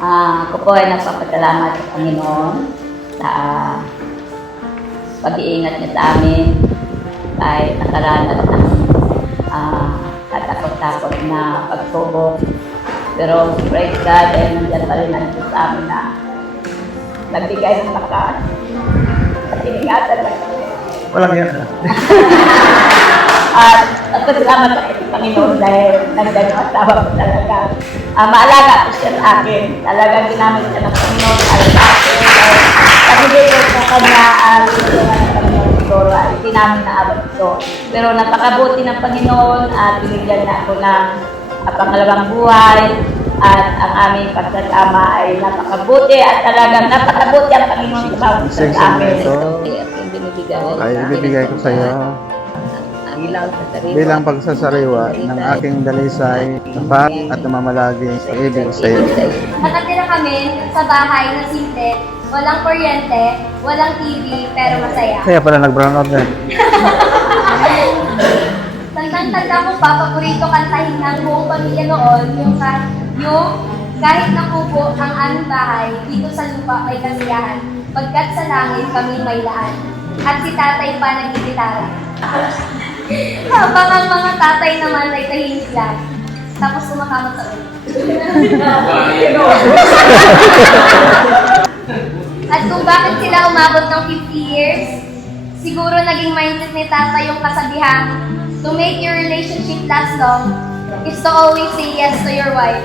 Ako po ay nagpapasalamat sa Panginoon sa pag-iingat niya sa amin kahit nakaranas ng katakot-takot na pagsubok. Pero praise God, dahil nandiyan pa rin ang Diyos sa amin na nagbigay ng lakas at iningatan lang kami. Walang yan. At salamat ako sa Panginoon dahil nandiyan yung asawa ko talaga. Maalaga ko siya sa akin. Talagang ginamit siya ng Panginoon para sa akin. Pag-ibig ko sa kanya, binigyan ng Panginoon siguro. Hindi namin naabot ito. Pero napakabuti ng Panginoon at binigyan na ako ng pangalawang buhay. At ang aming pagsasama ay napakabuti at talagang napakabuti ang Panginoon sa bawat isa sa amin. Ay, ibibigay ko sa iyo bilang pagsasariwa ng aking dalisay, tapat at namamalagi sa ibig sa iyo. Nakatira kami sa bahay na simple, walang kuryente, walang TV, pero masaya. Kaya pala nag-brown out yan. Tandang-tanda ko pa, paborito kantahin ng buong pamilya noon, yung kahit nakupo ang aming bahay, dito sa lupa may kasiyahan, pagkat sa langit kami may laan. At si tatay pa nagigitara. Habang ang mga tatay naman ay tahimik lang. Tapos kumakamot sa ulo. At kung bakit sila umabot ng 50 years, siguro naging mindset ni tatay yung kasabihan, to make your relationship last long, is to always say yes to your wife.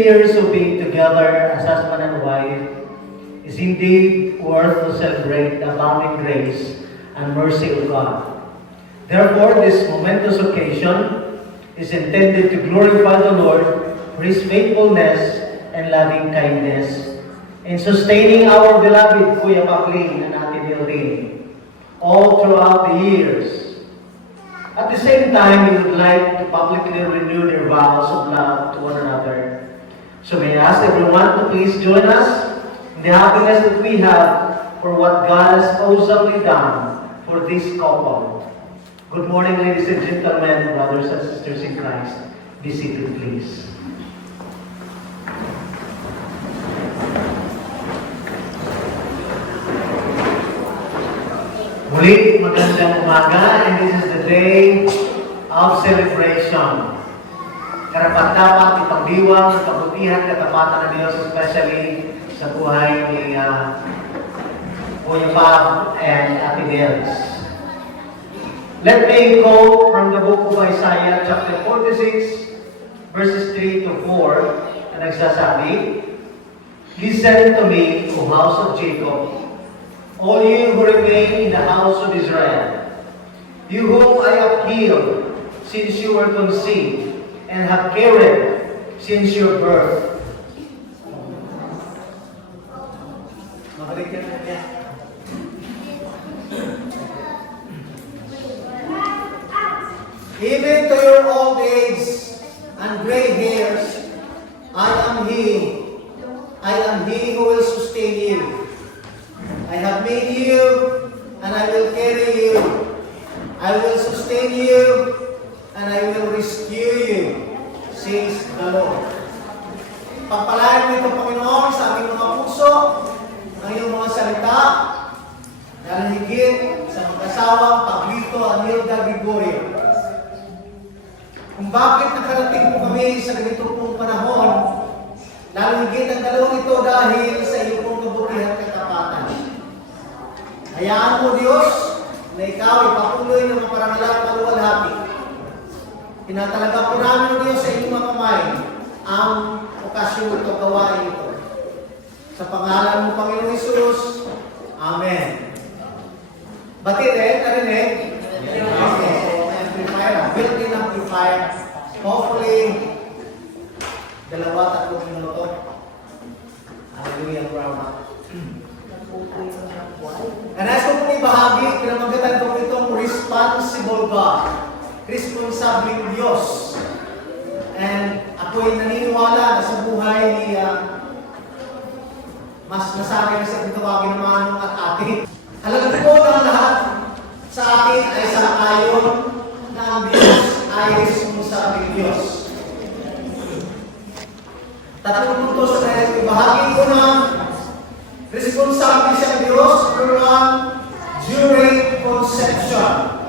Years of being together as husband and wife is indeed worth to celebrate the abounding grace and mercy of God. Therefore, this momentous occasion is intended to glorify the Lord for His faithfulness and loving kindness in sustaining our beloved Kuya Paplin and Ate Mildin all throughout the years. At the same time, we would like to publicly renew their vows of love to one another. So may I ask everyone to please join us in the happiness that we have for what God has awesomely done for this couple. Good morning, ladies and gentlemen, brothers and sisters in Christ. Be seated, please. Muli, magandang umaga, and this is the day of celebration. Karapat-dapat ipagdiwang ang kabutihan at katapatan ng Diyos, especially sa buhay ni Kuya Pab and Ate Dels. Let me go from the book of Isaiah, chapter 46, verses 3 to 4, na nagsasabi, "Listen to me, O house of Jacob, all you who remain in the house of Israel, you whom I upheld since you were conceived, and have carried since your birth." Even to your old age and gray hairs, I am He. I am He who will sustain you. I have made you, and I will carry you. I will sustain you, and I will rescue you, says the Lord. Pagpalain mo ito, Panginoon, sa aming mga puso, ang iyong mga salita, dahil higit sa magkasawang Pablito Anilda Gregorio. Kung bakit nakarating po kami sa ganito pong panahon, lalo higit ang dalawang ito dahil sa iyong pong kabutihan at katapatan. Hayaan mo, Diyos, na ikaw ay patuloy ng maparangalan at maluwalhati. Tinatalaga po namin, Diyos, sa inyong mga kamay ang okasyon ito, gawain ito. Sa pangalan mo, Panginoong Hesus, Amen. Batid narinig? Okay. Amplifier, built-in amplifier. Hopefully, 2-3 minuto. Hallelujah, brava. And as ko pong ibahagi, pinamagatan ko itong responsible God. Responsabling Diyos. And ako'y naniniwala na sa buhay ni mas nasabi kasi ang tawagin ng manong at atin. Alam ko ng lahat sa atin ay sang-ayon na ang Diyos ay responsabling Diyos. Tatlong puntos na ibahagi ko na responsable siyang Diyos during conception.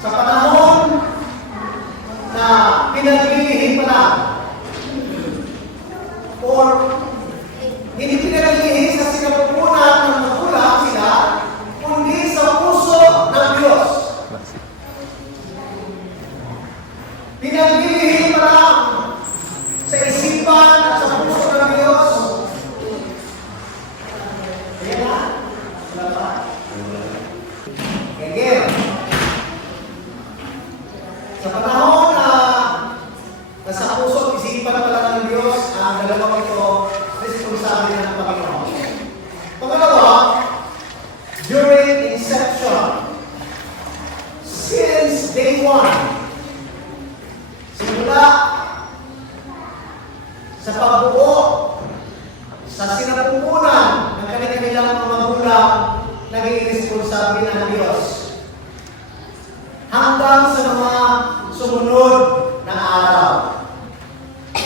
Sa panahon na pinaglilihim pa lang or hindi pinaglilihim sa sinapupunan ng magulang sila, kundi sa puso ng Diyos. Pinaglilihim pa lang sa isipan at sa puso ng Diyos. Ayan na. Wala ba? Again. Sa panahon na nasa puso at isipan pa lang ng Diyos, ang dalawang ito, responsable ng Panginoon. Pangalawa, during inception, since day one, simula sa pagbuo, sa sinapupunan ng kanilang mga magulang, naging responsable ng Diyos. Hanggang sa mga sumunod na araw.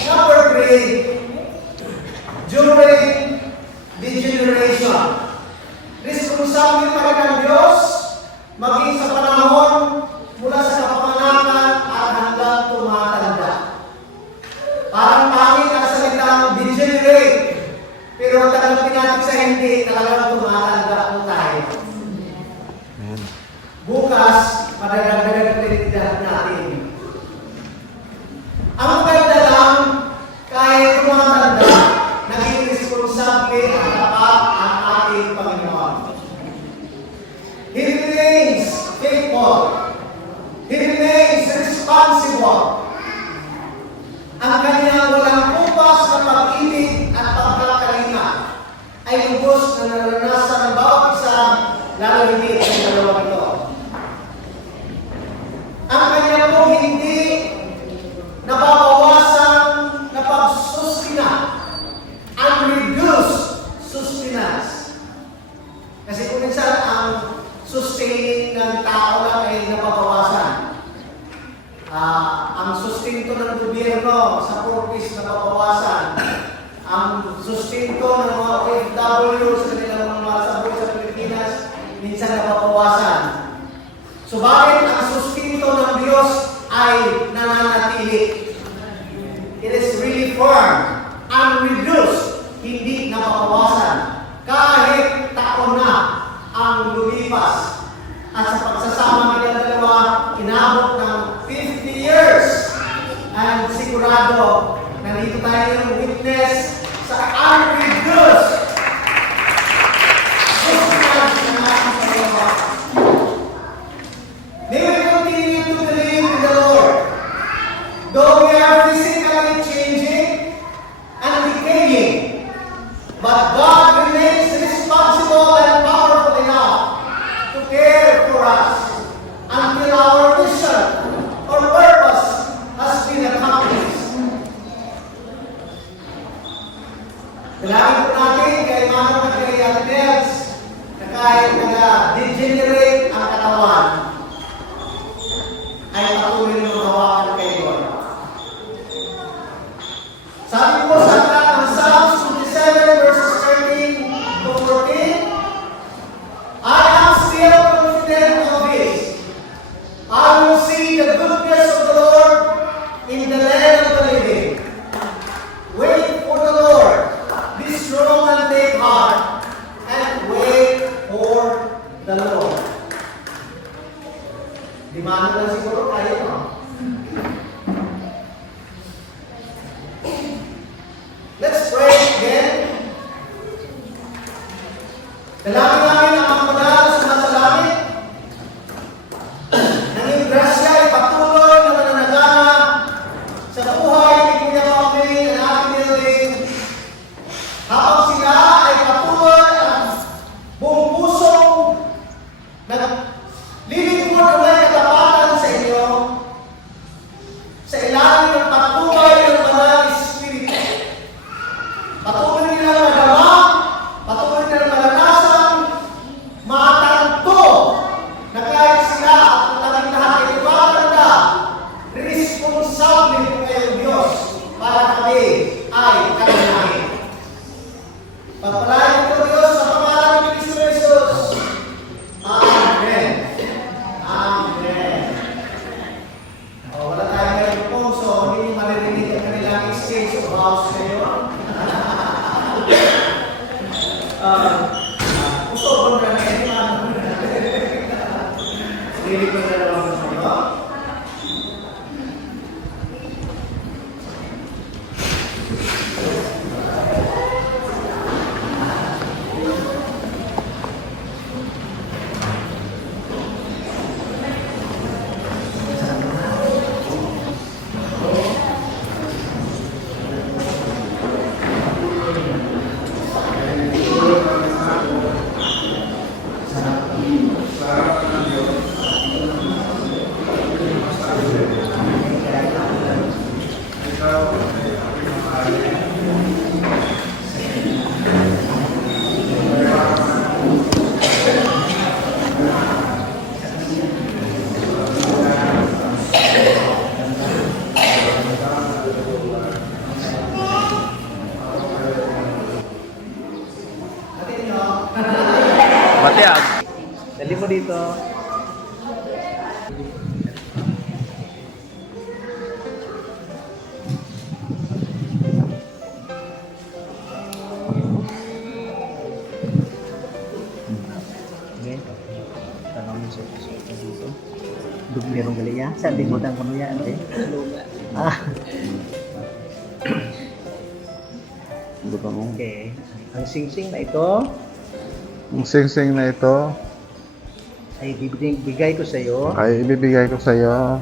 Number 3, during degeneration, responsable pa rin ng Diyos maging sa panahon mula sa kapanganakan at hanggang tumatanda. Parang pangit ang salitang degenerate, pero talagang pinatik sa hindi, talagang tumatanda po tayo. Bukas, madadagdagan ang edad natin. Ang maganda lang, kahit tumatanda, naging responsable at tapat ang ating Panginoon. He remains faithful. He remains responsible. Ang kanyang walang kupas na pag-ibig at pagkakalinga ay lubos na naranasan ng bawat isa, lalo hindi sa dalawang ito. Ang kanya pong hindi nababawasan na pagsustina, unreduced sustenance. Kasi kung minsan ang sustaining ng tao lang ay nababawasan. Ang sustinto ng gobyerno sa purpose na mabawasan. Ang sustinto ng mga OFW sa kanilang mga saboy sa Pilipinas, minsan nababawasan. Subalit ang sustinto ng Diyos ay nananatili. It is really firm, unreduced, hindi nababawasan. Kahit taon na ang lumipas. At sa pagsasama nila dalawa, inabot ng 50 years. And sigurado, nandito tayo ng witness sa unreduced sustenance ng ating Panginoon. May we continue to believe in the Lord. Though we are physically changing and decaying, but God remains responsible and powerful enough to care for us until our mission or purpose has been accomplished. Dalangin po natin kay Manong at kay Ate Nels na kahit nag-degenerate ang katawan, ay patuloy na mahawakan kay Lord. Sabi po sa aklat ng Psalms 27 verses 13 to 14, I am still confident of this. I will see the goodness of the Lord in the land of the living. Wait for the Lord. Be strong and take heart, and wait for the Lord. Di mana lang siguro kaya mo. Let's pray again. Dalangin namin ang mga pangalan sa nasa langit. Nang iyong grasya ay patuloy na mananagana sa buhay ni Kuya Mami at ating building. Habang sila ay patuloy ang buong pusong Nililipad na naman sa inyo. Matiag. Dali mo dito. Okay. Tanong mo sa dito. Merong gali ya. Saan di mo tang kuno ya? Ah. Okay. Ang sing-sing na ito Ang sing-sing na ito ay bigay ko sa iyo ay ibibigay ko sa iyo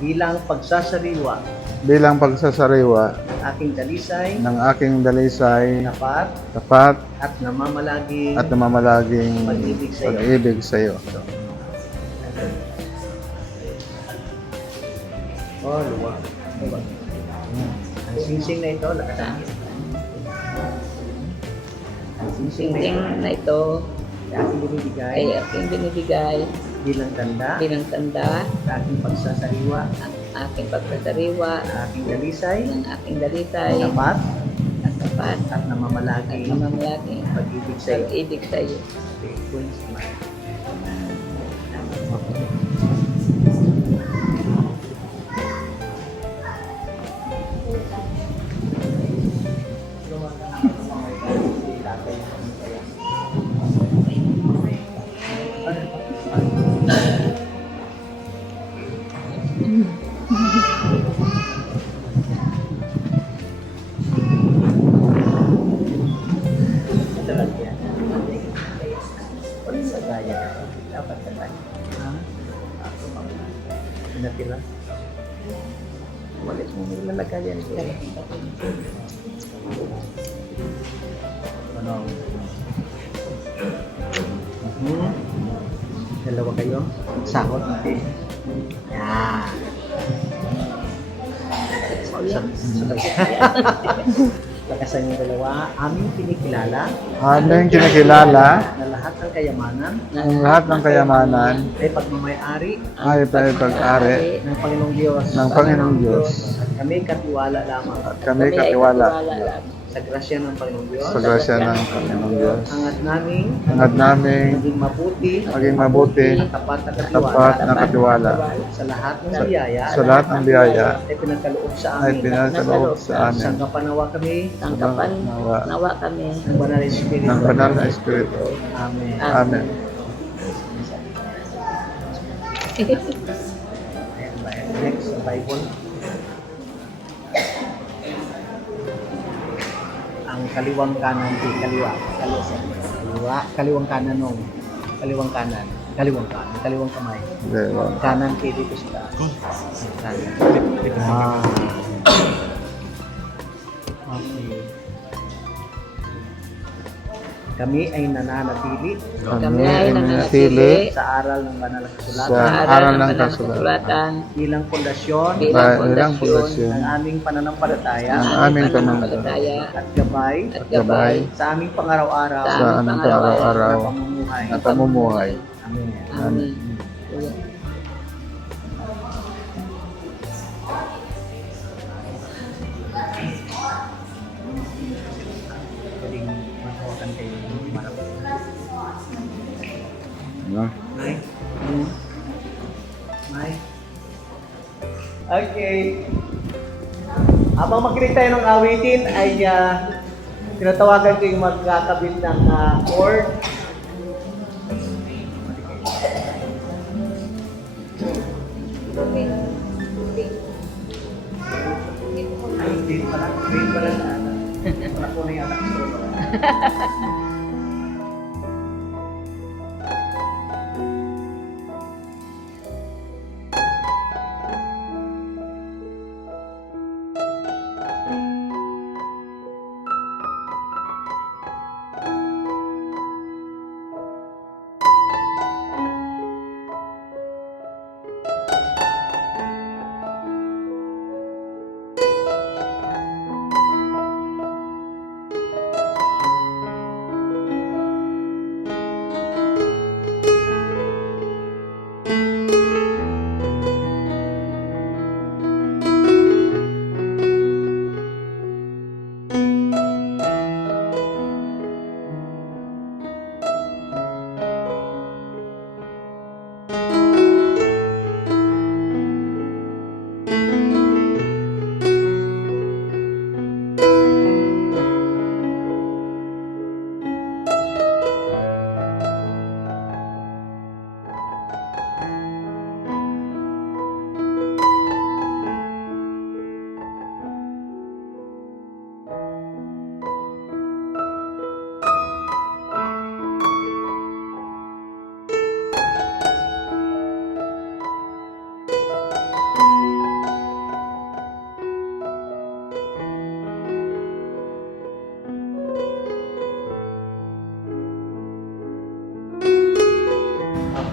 bilang pagsasariwa bilang pagsasariwa ng aking dalisay, ng aking dalisay, tapat tapat at namamalaging at namamalaging Pag-ibig sa iyo. pag-ibig sa iyo. Oh, luwa. Ang sing-sing na ito, lakasan. Ang sing-sing na ito, Sing na ito ay aking binibigay ay aking binibigay bilang tanda bilang tanda sa aking pagsasariwa ang aking pagkasariwa ng aking dalisay, ng aking dalitay tapat at tapat at at namamalaging namamalaging pag-ibig sa iyo. pag-ibig sa iyo. Okay, good. Smile. Natira. Walis mo nila lagayan ito. Ano? Dalawa kayo? Sakot natin. Yan. Lakasan yung dalawa. Aming kinikilala Aming kinikilala na lahat ng kayamanan ang lahat ng kayamanan ay pagmamayari ay pag-ari ng Panginoong Diyos. ng Panginoong Diyos At kami katiwala lamang at kami katiwala sa grasya ng Panginoong Diyos. sa grasya ng Panginoong Diyos. Hangat naming Hangad namin maging mabuti maging mabuti at tapat na at katiwala tapat na katiwala sa lahat ng biyaya sa lahat ng biyaya ay pinagkaloob sa ay amin. pinasaloob sa amin Sanggapan nawa kami Tangkapan nawa nawa kami ng banal na Espiritu. ng banal na Espiritu. Amen. Amen. Ayan, next, sa Bible. Ang kaliwang kanan di kaliwa. Kaliwang kanan nung. Kaliwang kanan. Kaliwang kamay. Diba? Kanan kay dito sa taas. Kanan. Ah. Okay. Kami ay nananatili Kami ay nanatili sa aral ng banal na sa kasulatan aral ng banal na kasulatan bilang pundasyon bilang pundasyon ng aming pananampalataya ng aming pananampalataya at gabay at gabay gabay sa aming pangaraw-araw Sa sa aming pang-araw-araw na pamumuhay. na pamumuhay. Amen. Amen. Pwedeng matawakan kayo ng marap. Ano? Nay? Nay? Okay. Habang makinig tayo ng awitin ay tinatawagan ko yung magkakabit ng chord. Ay, grade pala. Grade pala na. Wala ko na yung anak ko.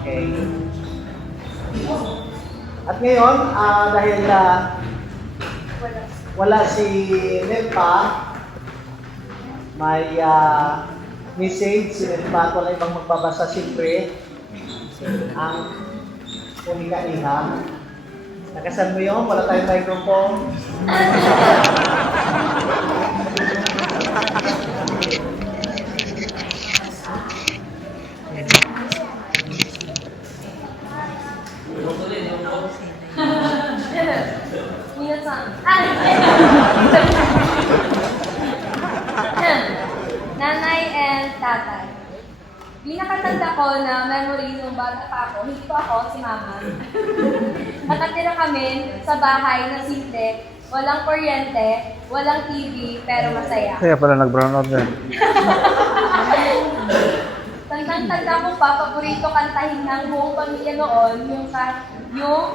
Okay. At ngayon, dahil wala si Nelpa, may message si Nelpa ko na ibang magbabasa siyempre ang unika-iha. Nakasan mo yun? Wala tayong microphone. Nanay and tatay. Pinakatanda ko na memory nung bata pa ako, hindi ko ako, si mama. Nakatira kami sa bahay na simple, walang kuryente, walang TV, pero masaya. Kaya pala nag-brown out din. Tandang-tanda ko pa, paborito kantahin ng buong pamilya noon, yung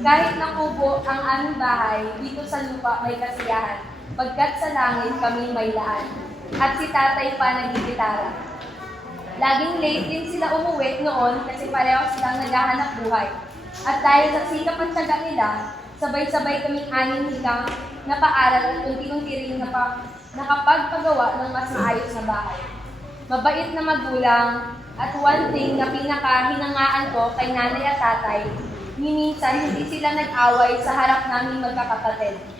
kahit na kubo ang aming bahay, dito sa lupa may kasiyahan, pagkat sa langit kami may laan. At si tatay pa nagigitara. Laging late din sila umuwi noon kasi pareho silang naghahanap buhay. At dahil sa sikap at tiyaga nila, sabay-sabay kaming anim higang napaaral at unti-unti rin nakapagpagawa ng mas maayos na bahay. Mabait na magulang at one thing na pinakahinangaan ko kay nanay at tatay, minsan hindi sila nag-away sa harap namin magkakapatid.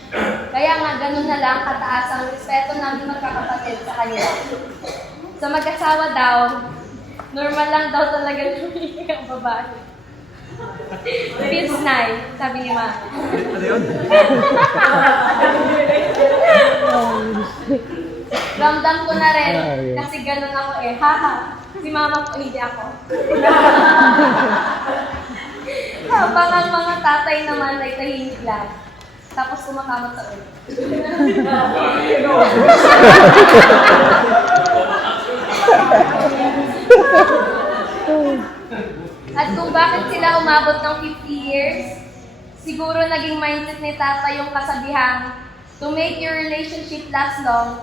Kaya nga ganun na lang kataas ang respeto namin magkakapatid sa kanila. Sa mag-asawa daw, normal lang daw talaga lumili ang babae. Feels nice, sabi ni Ma. Ano yun? Ramdam ko na rin, kasi ganun ako eh. Haha, si mama ko, hindi ako. Habang ang mga tatay naman ay tahimik lang. Tapos kumakamot sa ulo. At kung bakit sila umabot ng 50 years, siguro naging mindset ni Tata yung kasabihan, to make your relationship last long,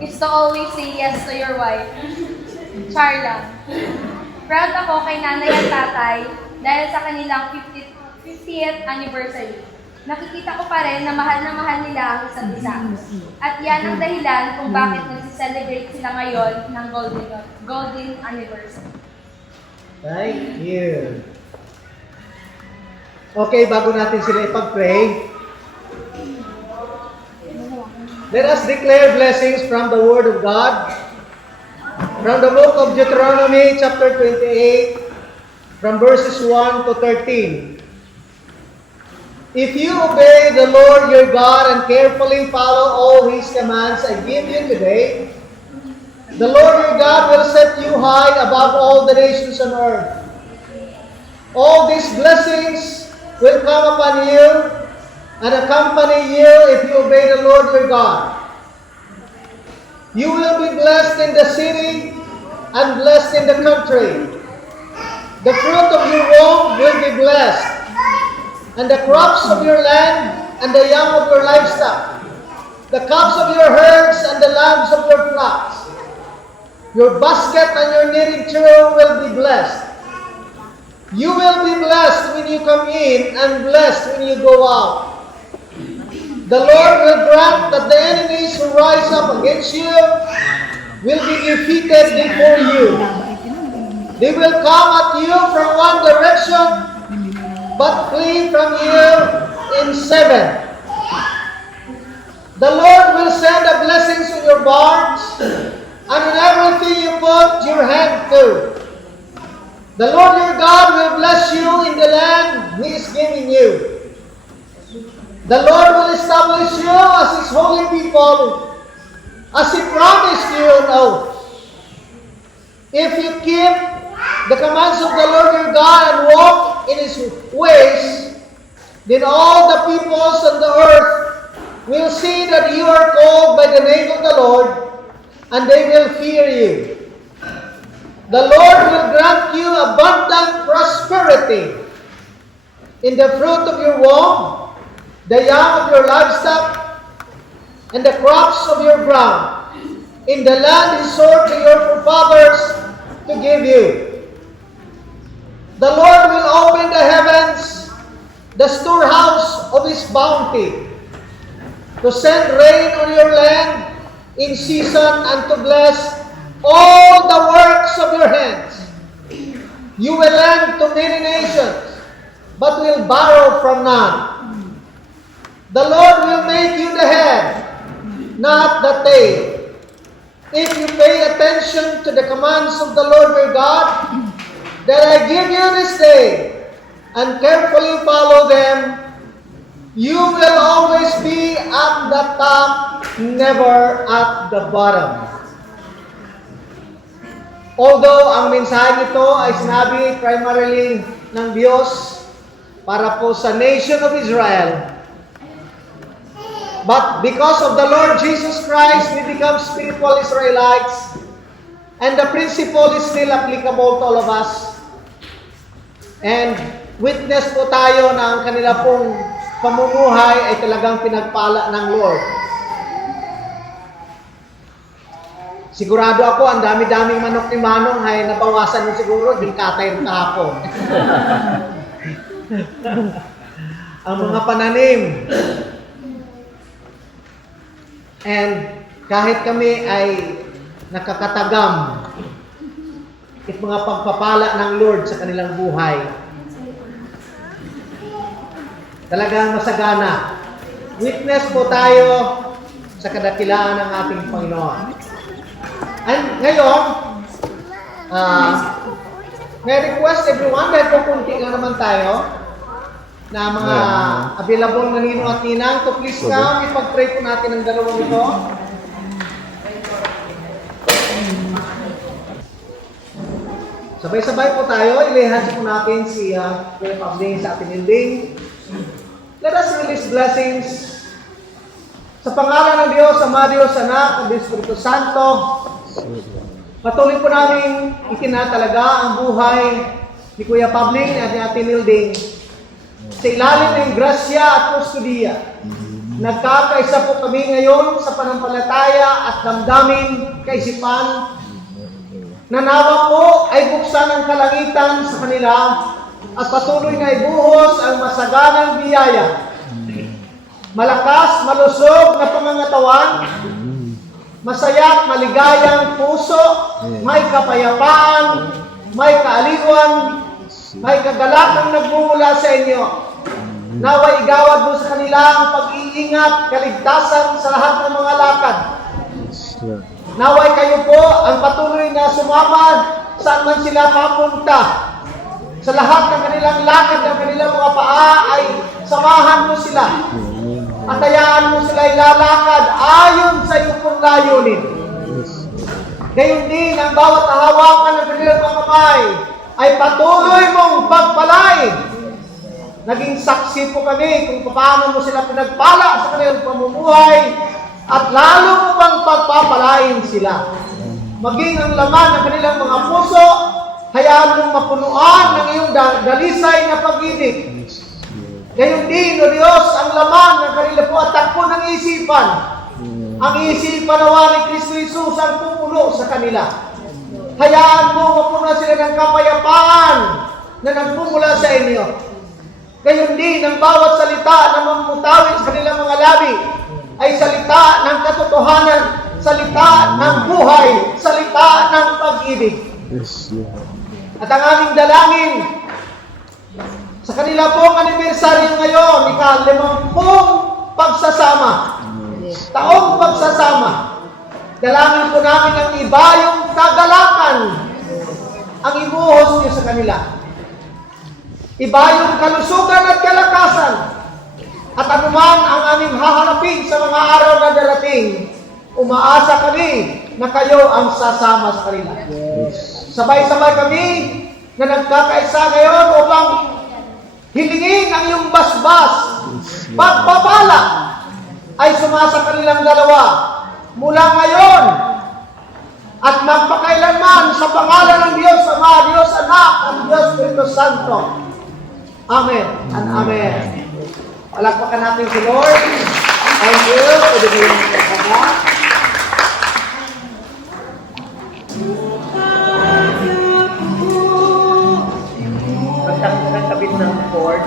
is to always say yes to your wife. Char lang. Proud ako kay nanay at tatay dahil sa kanilang 50th anniversary. Nakikita ko pa rin na mahal nila ang isa't isa. At yan ang dahilan kung bakit nag-celebrate sila ngayon ng golden anniversary. Thank you. Okay, bago natin sila ipag-pray, let us declare blessings from the Word of God. From the book of Deuteronomy, chapter 28, from verses 1 to 13. If you obey the Lord your God and carefully follow all His commands I give you today, the Lord your God will set you high above all the nations on earth. All these blessings will come upon you and accompany you if you obey the Lord your God. You will be blessed in the city and blessed in the country. The fruit of your womb will be blessed, and the crops of your land and the young of your livestock, the calves of your herds and the lambs of your flocks. Your basket and your kneading trough will be blessed. You will be blessed when you come in and blessed when you go out. The Lord will grant that the enemies who rise up against you will be defeated before you. They will come at you from one direction, but flee from you in seven. The Lord will send the blessings on your barns and in everything you put your hand to. The Lord your God will bless you in the land He is giving you. The Lord will establish you as His holy people, as He promised you on oath. If you keep the commands of the Lord your God and walk in His ways, then all the peoples on the earth will see that you are called by the name of the Lord, and they will fear you. The Lord will grant you abundant prosperity in the fruit of your womb, the young of your livestock, and the crops of your ground, in the land He swore to your forefathers to give you. The Lord will open the heavens, the storehouse of His bounty, to send rain on your land in season and to bless all the works of your hands. You will lend to many nations, but will borrow from none. The Lord will make you the head, not the tail. If you pay attention to the commands of the Lord your God that I give you this day, and carefully follow them, you will always be at the top, never at the bottom. Although ang mensahe nito ay sinabi primarily ng Diyos para po sa nation of Israel, but because of the Lord Jesus Christ, we become spiritual Israelites, and the principle is still applicable to all of us. And witness po tayo na ang kanila pong pamumuhay ay talagang pinagpala ng Lord. Sigurado ako, ang dami-daming manok ni Manong ay nabawasan mo siguro, di katay ng kahapon. Ang mga pananim. And kahit kami ay nakakatagam, at mga pagpapala ng Lord sa kanilang buhay, talagang masagana. Witness po tayo sa kadakilaan ng ating Panginoon. And ngayon, may request everyone, dahil po kunti lang naman tayo, na mga available na ninong at ninang, to please come, ipag-pray po natin ang dalawang ito. Sabay-sabay po tayo, ilihan po natin si Kuya Pabling sa ating building. Let us release blessings sa pangalan ng Diyos, Ama, Diyos, Anak, at Espiritu Santo. Patuloy po namin itinatalaga ang buhay ni Kuya Pabling at ni Ate Milding sa ilalim ng grasya at kustudiya. Nagkakaisa po kami ngayon sa panampalataya at damdamin kaisipan na nawa po ay buksan ang kalangitan sa kanila at patuloy na ibuhos ang masaganang biyaya. Malakas, malusog na pangangatawan, masaya at maligayang puso, may kapayapaan, may kaaliwan, may kagalatang nagmumula sa inyo. Nawa igawad mo sa kanila ang pag-iingat, kaligtasan sa lahat ng mga lakad. Naway kayo po ang patuloy na sumama saan man sila papunta. Sa lahat ng kanilang lakad ng kanilang mga paa ay samahan mo sila. At hayaan mo sila ilalakad ayon sa iyong pong layunin. Gayon din ang bawat hawakan ng kanilang mga kamay ay patuloy mong pagpalain. Naging saksi po kami kung paano mo sila pinagpala sa kanilang pamumuhay at lalo mo bang pagpapalain sila. Maging ang laman ng kanilang mga puso, hayaan mong mapunuan ng iyong dalisay na pag-ibig. Gayon din, O Diyos, ang laman ng kanilang po at takbo ng isipan. Ang isipan nawa ni Kristo Jesus ang pupuno sa kanila. Hayaan mo mapuno sila ng kapayapaan na nagmumula sa inyo. Gayon din, ang bawat salita na mamutawid sa kanilang mga labi ay salita ng katotohanan, salita ng buhay, salita ng pag-ibig. Yes, Lord. At ang aming dalangin sa kanila pong anibersaryo ngayon, ika-50 pagsasama, taong pagsasama, dalangin po namin ang iba yung kagalakan ang ibuhos niyo sa kanila. Iba yung kalusugan at kalakasan. At anuman ang aming haharapin sa mga araw na darating, umaasa kami na kayo ang sasama sa kanila. Sabay-sabay kami na nagkakaisa ngayon upang hilingin ang iyong basbas. Pagpapala ay sumasa kanilang dalawa mula ngayon at magpakailanman sa pangalan ng Diyos Ama, Diyos Anak, at Diyos Espiritu Santo. Amen and amen. Palakpakan natin si Lord. Thank you. Pwede mo yung kasama. Magkakabit ng chord.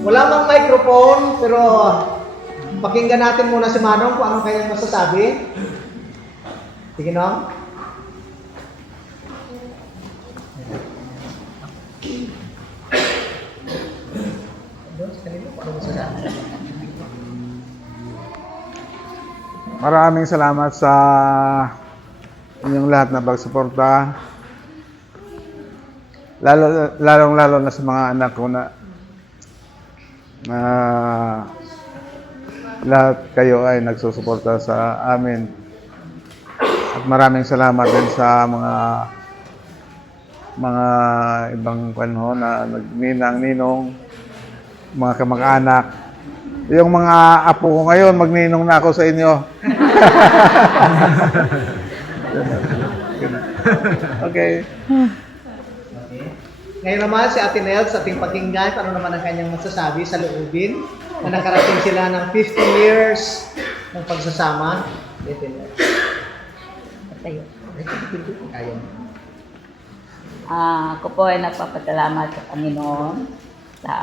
Wala mang microphone, pero pakinggan natin muna si Manong kung ano kayang masasabi. Sige, Nong. Maraming salamat sa inyong lahat na pagsuporta. Lalong-lalo na sa mga anak ko na lahat kayo ay nagsusuporta sa amin. At maraming salamat din sa mga ibang panahon na nagninang-ninong, mga kamag-anak Yung mga apo ko ngayon, magninong na ako sa inyo. Okay. Ngayon naman si Ate Nels, sa ating pakinggan, ano naman ang kanyang masasabi sa loobin na nakarating sila ng 50 years ng pagsasama. Ate Nels. Tayo. Kaya mo. Ako po ay nagpapasalamat sa Panginoon sa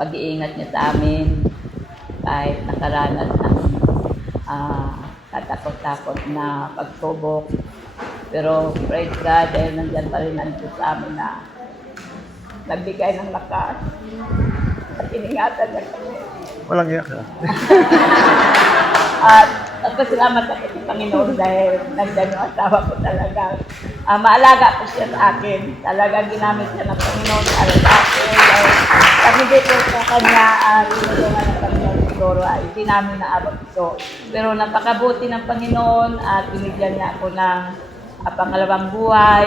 pag-iingat niya sa amin kahit nakaranas ng katakot-takot na pagsubok. Pero praise God, dahil nandyan pa rin ang Diyos sa amin na nagbigay ng lakas at iningatan niya kami. Walang iyak. At nagpasalamat ako sa Panginoon dahil nandyan yung asawa ko talaga. Maalaga po siya sa akin. Talaga ginamit siya ng Panginoon para sa akin. Dahil sabi dito sa kanya, ginagawa ng Panginoon siguro ay hindi namin naabot ito. Pero napakabuti ng Panginoon at binigyan niya ako ng pangalawang buhay.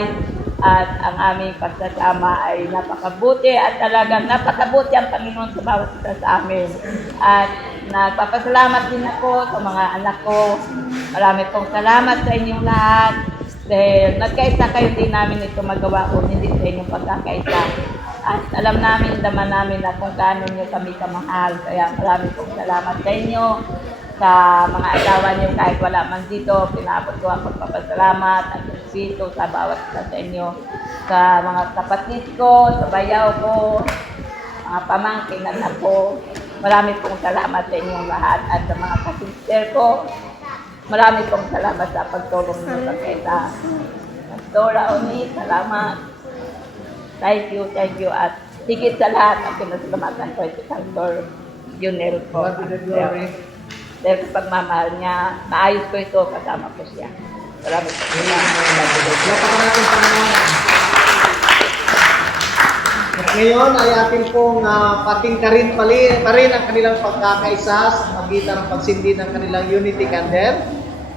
At ang aming pagsasama ay napakabuti at talagang napakabuti ang Panginoon sa bawat isa sa amin. At nagpapasalamat din ako sa mga anak ko. Marami pong salamat sa inyong lahat. Dahil nagkaisa kayo, din namin ito magawa kung hindi sa inyong pagkakaisa. At alam namin, daman namin na kung gaano nyo kami kamahal. Kaya marami pong salamat sa inyo. Sa mga asawa niyo kahit wala man dito, pinabot ko ang pagpapasalamat at respeto sa bawat isa sa inyo. Sa mga kapatid ko, sa bayaw ko, mga pamangkin at ako, marami pong salamat sa inyong lahat. At sa mga kasister ko, marami pong salamat sa pagtulong niyo sa kesa. Pastora Oni, salamat. Thank you. At higit sa lahat, ang pinasalamatan ko ito, Pastor Junel ko. God be the glory. Dahil sa pagmamahal niya, maayos ko ito, kasama ko siya. Marami po salamat. Lapakan natin Panginoon. At ngayon ay atin pong patingkarin pa rin ang kanilang pagkakaisa sa pagitan ng pagsindi ng kanilang unity candle.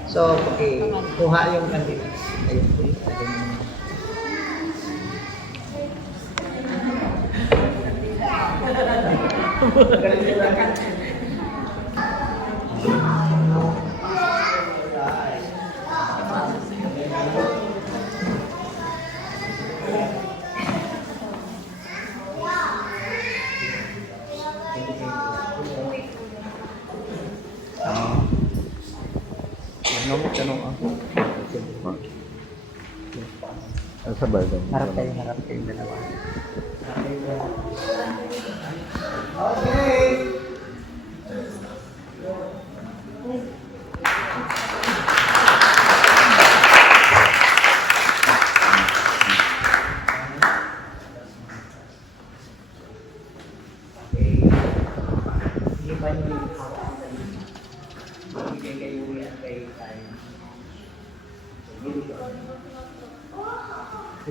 So, okay, kuha yung candle. Ayun po. Tanong ako. Sabay daw. Harap kayo dalawa. Okay.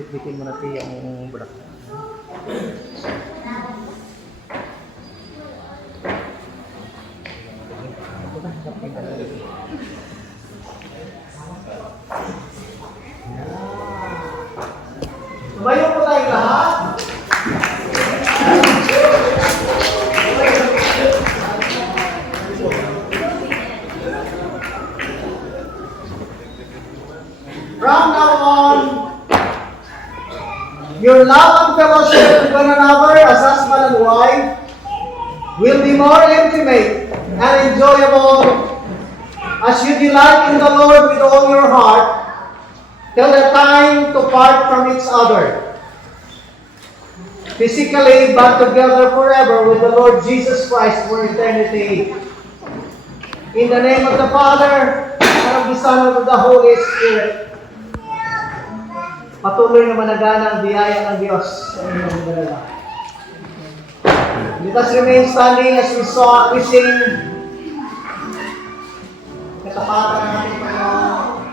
Bitin mo na ito yung bulak. Tumayo po tayong lahat. From now on, your love and fellowship with one another as husband and wife will be more intimate and enjoyable as you delight in the Lord with all your heart till the time to part from each other. Physically, but together forever with the Lord Jesus Christ for eternity. In the name of the Father, and of the Son, and of the Holy Spirit. Patuloy na managana ang biyaya ng Diyos sa inyong dalawa. Let us remain standing as we sing katapatan ng ating Panginoon.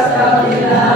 Sabay tayo.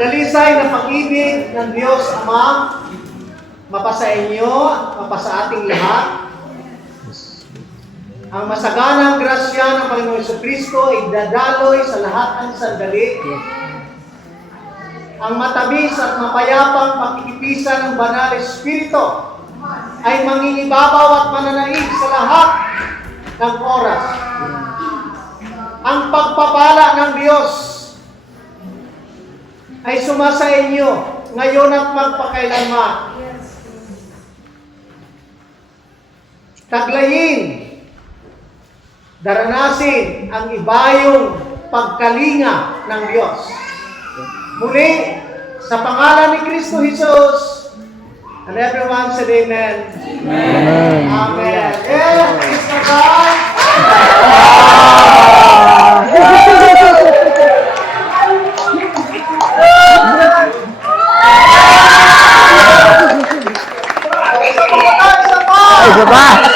Dalisay na pag-ibig ng Diyos Ama, mapasa inyo, mapasa ating lahat. Ang masaganang grasya ng Panginoon Jesucristo ay dadaloy sa lahat ng sandali. Ang matamis at mapayapang pakikipisan ng Banal Espiritu ay manginibabaw at mananaig sa lahat ng oras. Ang pagpapala ng Diyos ay sumasa inyo ngayon at magpakailanman. Taglayin, daranasin ang ibayong pagkalinga ng Diyos. Muli, sa pangalan ni Kristo Jesus, and everyone said amen. Amen. Amen. Yes, praise the God. Isa pa!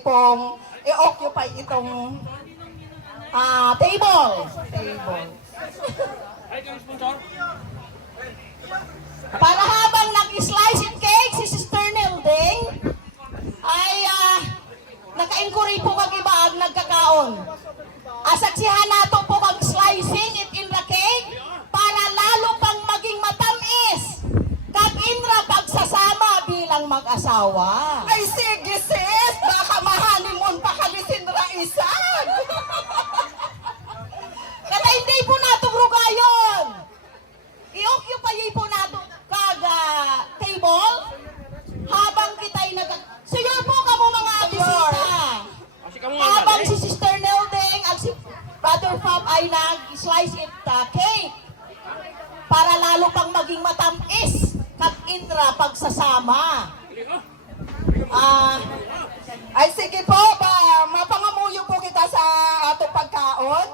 pong i-occupy itong table. Para habang nag-slice and cake si Sister Nelding, ay naka-inquiry po kag iba ang nagkakaon. Asaksihan nato po kag slicing it in the cake para lalo pang maging matamis. Kag inra pagsasama bilang mag-asawa. Ay sige sis, baka mahanimon pa kami sinra isan. Kaya hindi po nato rugayon. I-occupy po nato kag table habang kita'y sige po kamo mga bisita. Habang si Sister Nelding at si Brother Fab ay nag-slice it cake para lalo pang maging matamis kag intra pagsasama. Ay sige po, mapangamuyo po kita sa atong pagkaon.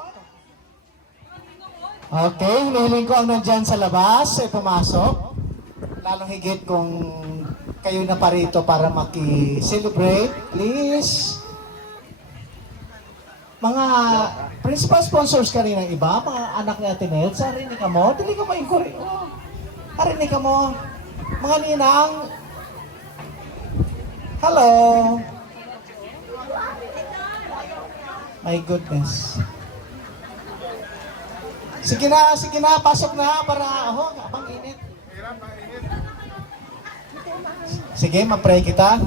Okay, hinihiling ko ang nandyan sa labas ay pumasok. Lalong higit kung kayo na parito para maki-celebrate, please. Mga principal sponsors ka rin ng iba, mga anak ni Ate Nel, sa rinig ka mo, dili ka ma-inquiry. Arinig ka mo, mga ninang. Hello. My goodness. Sige na, pasok na para, abang init. Sige, ma-pray kita.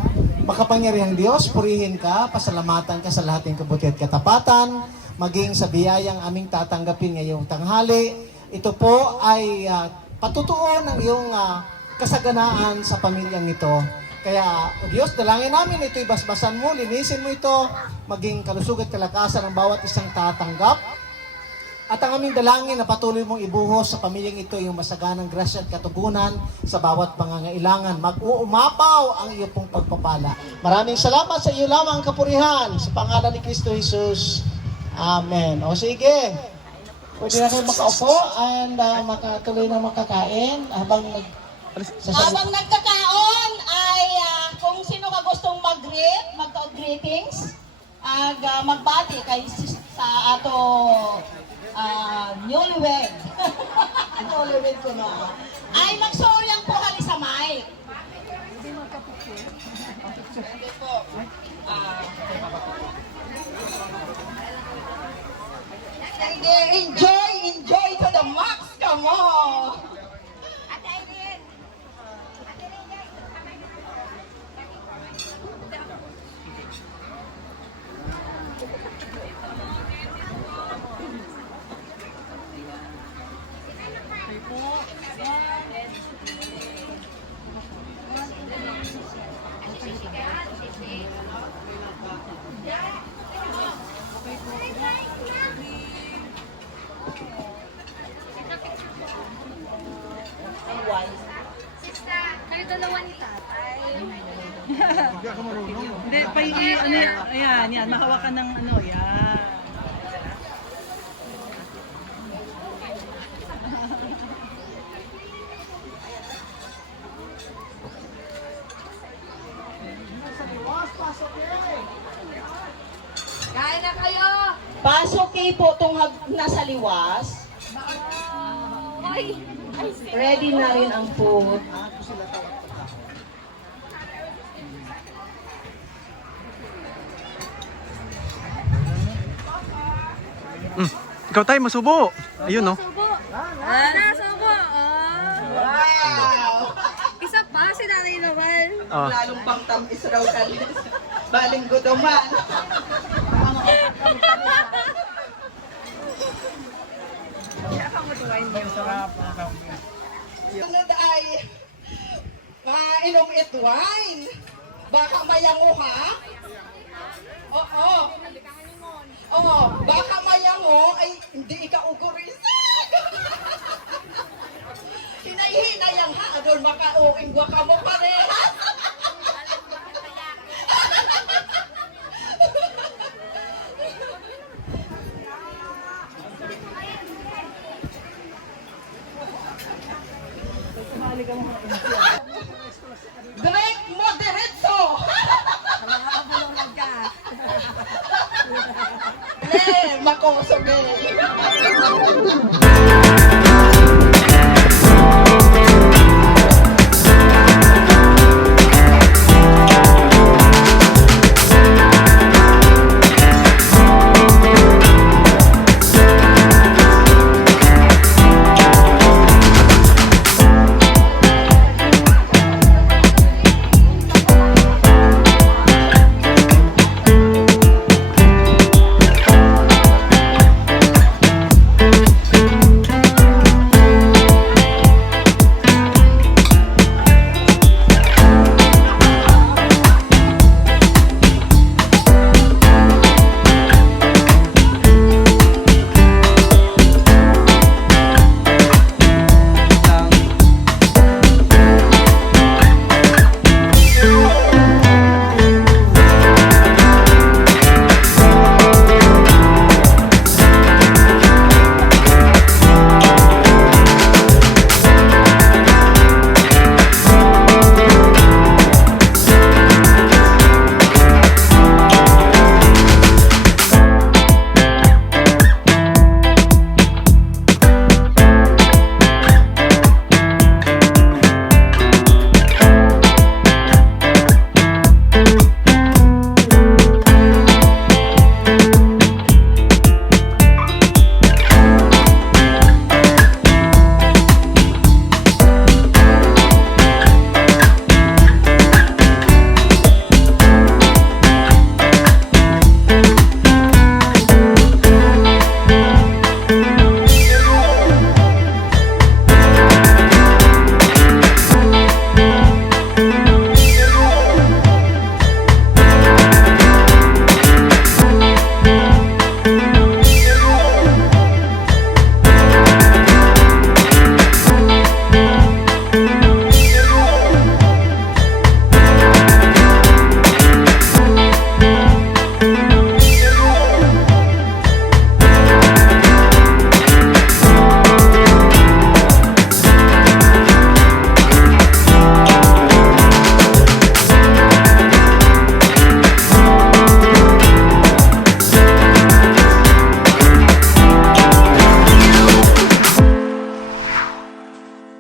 Makapangyarihang Diyos, purihin ka, pasalamatan ka sa lahat ng kabutihan at katapatan, maging sa biyayang aming tatanggapin ngayong tanghali. Ito po ay patutuon ng iyong kasaganaan sa pamilyang ito. Kaya, O Diyos, dalangin namin ito'y basbasan mo, linisin mo ito, maging kalusog at kalakasan ng bawat isang tatanggap. At ang aming dalangin na patuloy mong ibuhos sa pamilyang ito yung masaganang grasya at katugunan sa bawat pangangailangan. Mag-uumapaw ang iyo pong pagpapala. Maraming salamat sa iyo lamang kapurihan sa pangalan ni Kristo Jesus. Amen. O sige, pwede na kayo makaupo and makatuloy na makakain habang Habang nagkakaon ay kung sino ka gustong mag-greetings, magbati kay sa ato newlywed. Newlywed ko na. Ay magsoryang po kami sa mic. Hindi po. Enjoy to the max, come on. Kayo dalawa ni tatay. Hindi, yan, mahawakan ng yan. Kain na kayo! Pasok kayo po itong nasa liwas. Ay! Ready na rin ang food. Ikaw tayo, masubo. Ayun, no? Subo! Subo! Wow! Isa pa, si Nanay naman. Lalong pang tamis raw kalis. Baling gutuman. Sunod ay inom it wine. Baka mayango ha? Oo. Oo, baka mayango ay hindi ka ugurisan. Hinay-hinayang ha, doon makauing gwa ka mo parehas. Drink mo diretso! Makusog eh.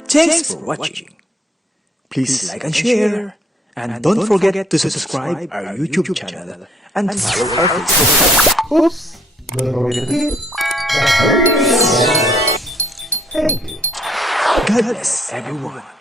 Thanks for watching. Please like and share. And don't forget to subscribe our YouTube channel and follow our Facebook. Oops! Don't forget to hit that notification bell. Thank you. God bless everyone.